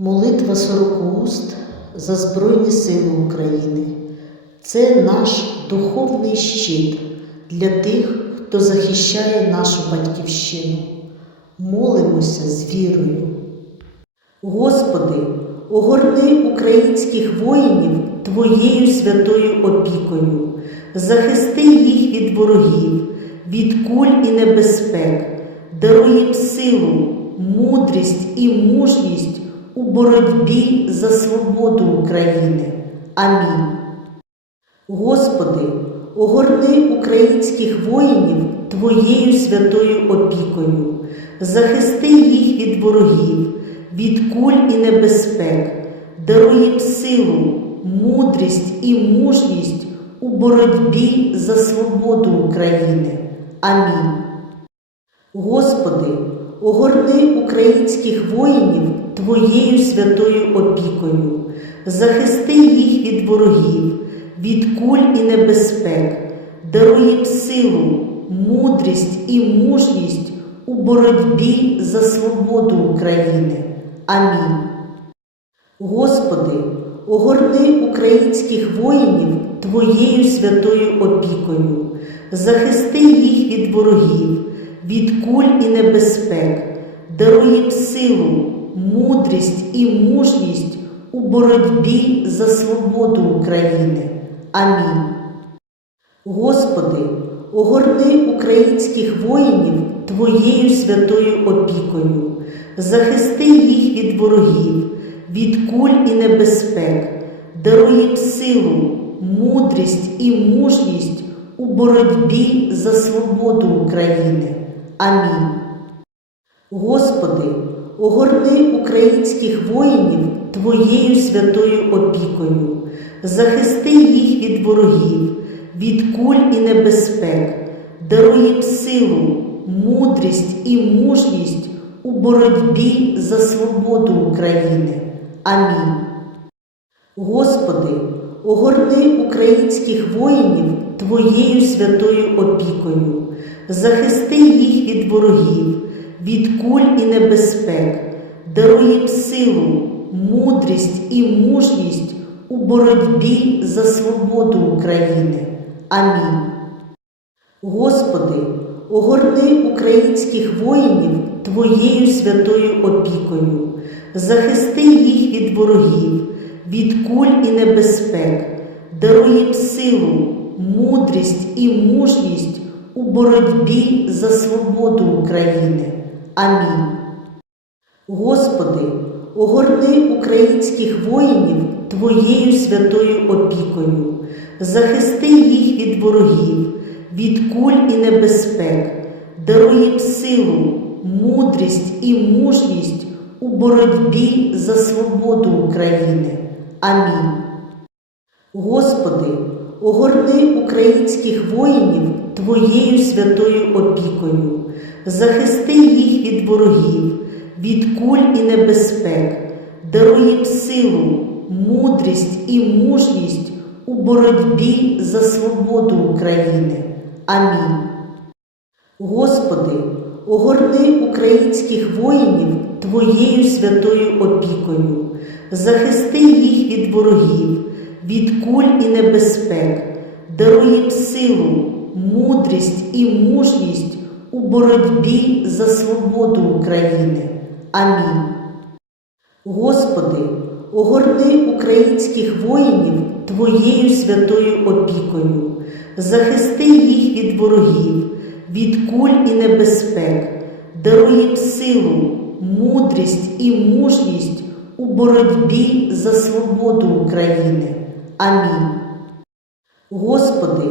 Молитва сорокоуст за Збройні Сили України. Це наш духовний щит для тих, хто захищає нашу батьківщину. Молимося з вірою. Господи, огорни українських воїнів Твоєю святою опікою, захисти їх від ворогів, від куль і небезпек, даруй їм силу, мудрість і мужність у боротьбі за свободу України. Амінь. Господи, огорни українських воїнів Твоєю святою опікою, захисти їх від ворогів, від куль і небезпек, даруй їм силу, мудрість і мужність у боротьбі за свободу України. Амінь. Господи, огорни українських воїнів Твоєю святою опікою, захисти їх від ворогів, від куль і небезпек, даруй їм силу, мудрість і мужність у боротьбі за свободу України. Амінь. Господи, огорни українських воїнів Твоєю святою опікою, захисти їх від ворогів, від куль і небезпек, даруй їм силу, мудрість і мужність у боротьбі за свободу України. Амінь. Господи, огорни українських воїнів Твоєю святою опікою, захисти їх від ворогів, від куль і небезпек, даруй їм силу, мудрість і мужність у боротьбі за свободу України. Амінь. Господи, огорни українських воїнів Твоєю святою опікою, захисти їх від ворогів, від куль і небезпек, даруй їм силу, мудрість і мужність у боротьбі за свободу України. Амінь. Господи, огорни українських воїнів Твоєю святою опікою, захисти їх від ворогів, від куль і небезпек, даруй їм силу, мудрість і мужність у боротьбі за свободу України. Амінь. Господи, огорни українських воїнів Твоєю святою опікою, захисти їх від ворогів, від куль і небезпек, даруй їм силу, мудрість і мужність у боротьбі за свободу України. Амінь. Господи, огорни українських воїнів Твоєю святою опікою, захисти їх від ворогів, від куль і небезпек, даруй їм силу, мудрість і мужність у боротьбі за свободу України. Амінь. Господи, огорни українських воїнів Твоєю святою опікою, захисти їх від ворогів, від куль і небезпек, даруй їм силу, мудрість і мужність у боротьбі за свободу України. Амінь. Господи, огорни українських воїнів Твоєю святою опікою, захисти їх від ворогів, від куль і небезпек, даруй їм силу, мудрість і мужність у боротьбі за свободу України. Амінь. Господи, огорни українських воїнів Твоєю святою опікою, захисти їх від ворогів, від куль і небезпек, даруй їм силу, мудрість і мужність у боротьбі за свободу України. Амінь. Господи,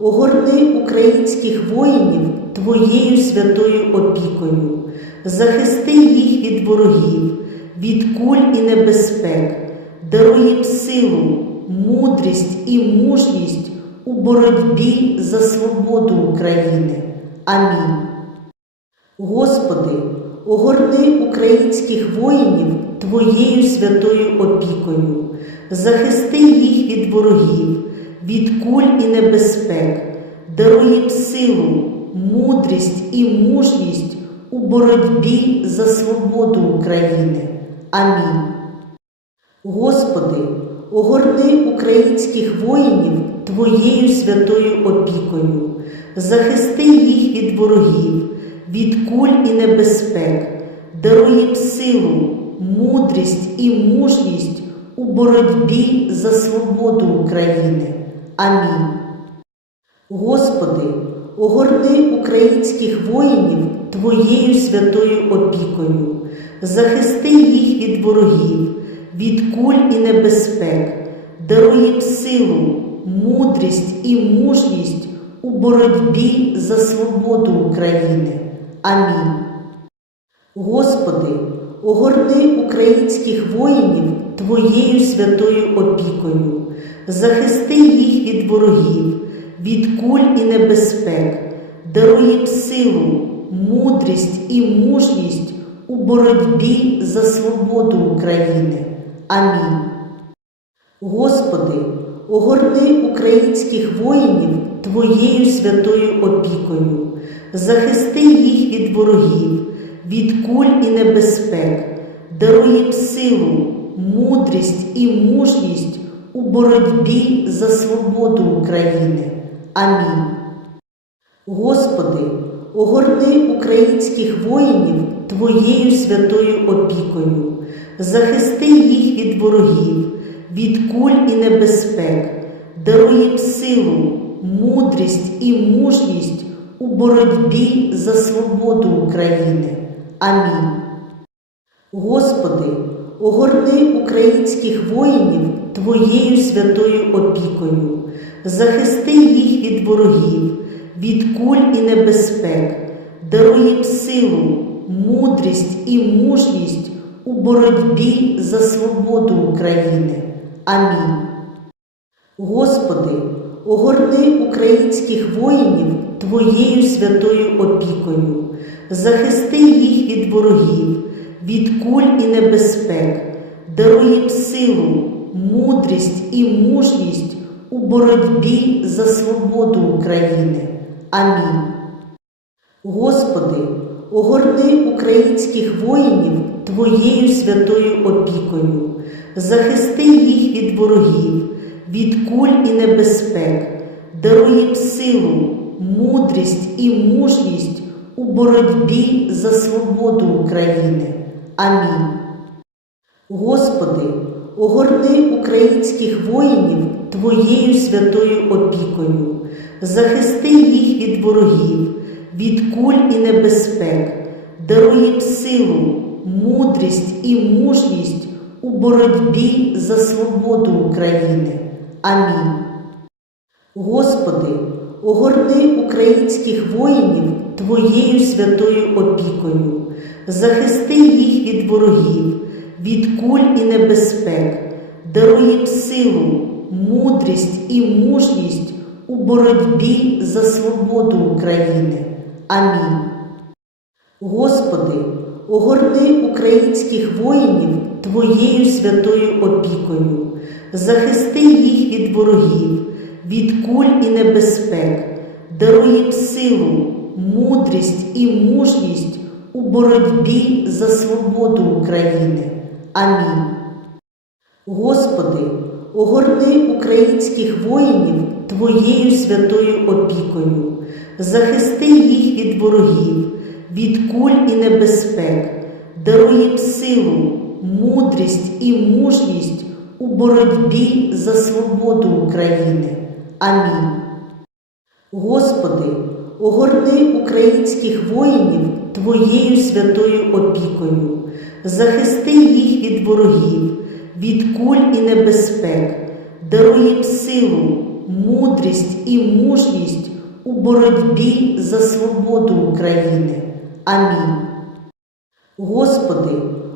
огорни українських воїнів Твоєю святою опікою, захисти їх від ворогів, від куль і небезпек, даруй їм силу, мудрість і мужність у боротьбі за свободу України. Амінь. Господи, огорни українських воїнів Твоєю святою опікою, захисти їх від ворогів, від куль і небезпек, даруй їм силу, мудрість і мужність у боротьбі за свободу України. Амінь. Господи, огорни українських воїнів Твоєю святою опікою, захисти їх від ворогів, від куль і небезпек, даруй їм силу, мудрість і мужність у боротьбі за свободу України. Амінь. Господи, огорни українських воїнів Твоєю святою опікою, захисти їх від ворогів, від куль і небезпек, даруй їм силу, мудрість і мужність у боротьбі за свободу України. Амінь. Господи, огорни українських воїнів Твоєю святою опікою, захисти їх від ворогів, від куль і небезпек, даруй їм силу, мудрість і мужність у боротьбі за свободу України. Амінь. Господи, огорни українських воїнів Твоєю святою опікою, захисти їх від ворогів, від куль і небезпек, даруй їм силу, мудрість і мужність у боротьбі за свободу України. Амінь. Господи, огорни українських воїнів Твоєю святою опікою, захисти їх від ворогів, від куль і небезпек, даруй їм силу, мудрість і мужність у боротьбі за свободу України. Амінь. Господи, огорни українських воїнів Твоєю святою опікою, захисти їх від ворогів, від куль і небезпек, даруй їм силу, мудрість і мужність у боротьбі за свободу України. Амінь. Господи, огорни українських воїнів Твоєю святою опікою, захисти їх від ворогів, від куль і небезпек, даруй їм силу, мудрість і мужність у боротьбі за свободу України. Амінь. Господи, огорни українських воїнів Твоєю святою опікою, захисти їх від ворогів, від куль і небезпек, даруй їм силу, мудрість і мужність у боротьбі за свободу України. Амінь. Господи, огорни українських воїнів Твоєю святою опікою, захисти їх від ворогів, від куль і небезпек, даруй їм силу, мудрість і мужність у боротьбі за свободу України. Амінь. Господи, огорни українських воїнів Твоєю святою опікою, захисти їх від ворогів, від куль і небезпек, даруй їм силу, мудрість і мужність у боротьбі за свободу України. Амінь. Господи, огорни українських воїнів Твоєю святою опікою, захисти їх від ворогів, від куль і небезпек, даруй їм силу, мудрість і мужність у боротьбі за свободу України. Амінь. Господи, огорни українських воїнів Твоєю святою опікою, захисти їх від ворогів, від куль і небезпек, даруй їм силу, мудрість і мужність у боротьбі за свободу України. Амінь. Господи, огорни українських воїнів Твоєю святою опікою, захисти їх від ворогів, від куль і небезпек, даруй їм силу, мудрість і мужність у боротьбі за свободу України. Амінь. Господи,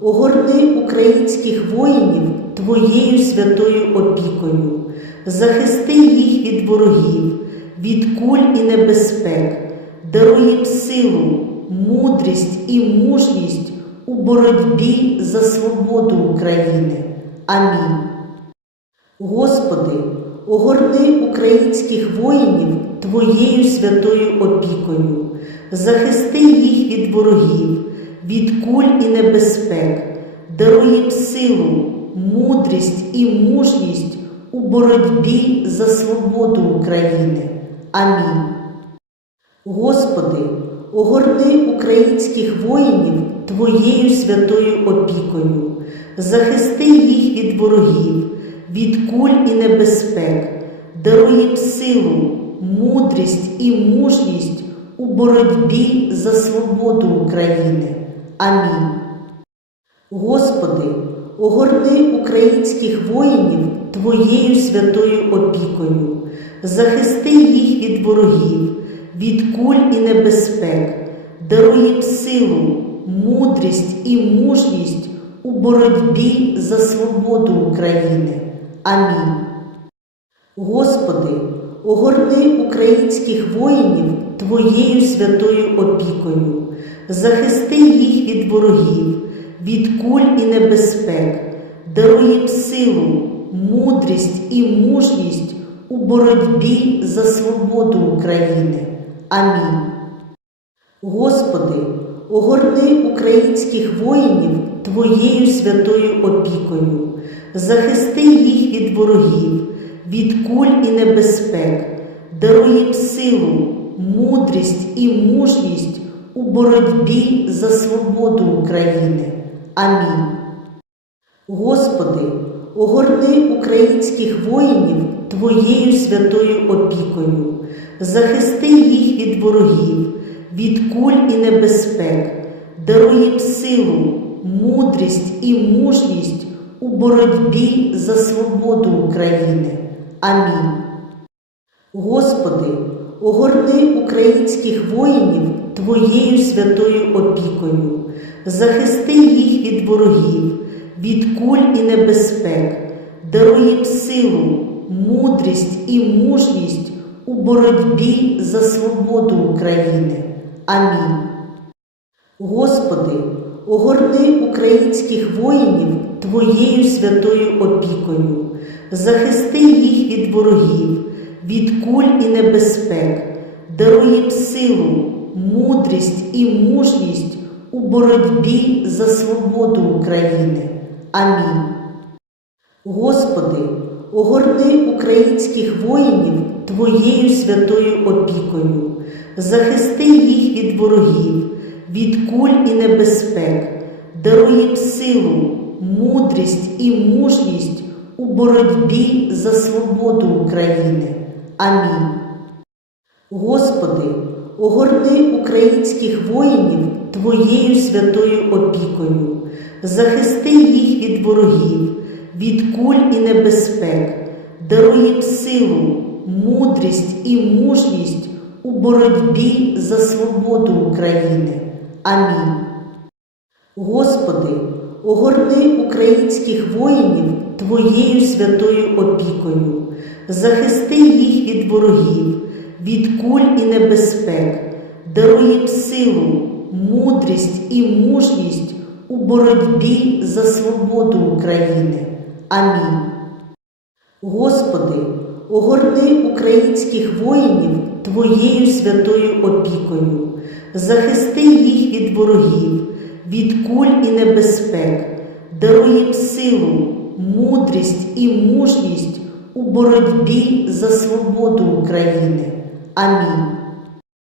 огорни українських воїнів Твоєю святою опікою, захисти їх від ворогів, від куль і небезпек, даруй силу, мудрість і мужність у боротьбі за свободу України. Амінь. Господи, огорни українських воїнів Твоєю святою опікою, захисти їх від ворогів, від куль і небезпек, даруй їм силу, мудрість і мужність у боротьбі за свободу України. Амінь. Господи, огорни українських воїнів Твоєю святою опікою, захисти їх від ворогів, від куль і небезпек, даруй їм силу, мудрість і мужність у боротьбі за свободу України. Амінь. Господи, огорни українських воїнів Твоєю святою опікою, захисти їх від ворогів, від куль і небезпек, даруй їм силу, мудрість і мужність у боротьбі за свободу України. Амінь. Господи, огорни українських воїнів Твоєю святою опікою, захисти їх від ворогів, від куль і небезпек, даруй їм силу, мудрість і мужність у боротьбі за свободу України. Амінь. Господи, огорни українських воїнів Твоєю святою опікою, захисти їх від ворогів, від куль і небезпек, даруй їм силу, мудрість і мужність у боротьбі за свободу України. Амінь. Господи, огорни українських воїнів Твоєю святою опікою, захисти їх від ворогів, від куль і небезпек, даруй їм силу, мудрість і мужність у боротьбі за свободу України. Амінь. Господи, огорни українських воїнів Твоєю святою опікою, захисти їх від ворогів, від куль і небезпек, даруй їм силу, мудрість і мужність у боротьбі за свободу України. Амінь. Господи, огорни українських воїнів Твоєю святою опікою, захисти їх від ворогів, від куль і небезпек, даруй їм силу, мудрість і мужність у боротьбі за свободу України. Амінь. Господи, огорни українських воїнів Твоєю святою опікою, захисти їх від ворогів, від куль і небезпек, даруй їм силу, мудрість і мужність у боротьбі за свободу України. Амінь. Господи, огорни українських воїнів Твоєю святою опікою, захисти їх від ворогів, від куль і небезпек, даруй їм силу, мудрість і мужність у боротьбі за свободу України. Амінь. Господи, огорни українських воїнів Твоєю святою опікою, захисти їх від ворогів, від куль і небезпек, даруй їм силу, мудрість і мужність у боротьбі за свободу України. Амінь. Господи, огорни українських воїнів Твоєю святою опікою, захисти їх від ворогів, від куль і небезпек, даруй їм силу, мудрість і мужність у боротьбі за свободу України. Амінь.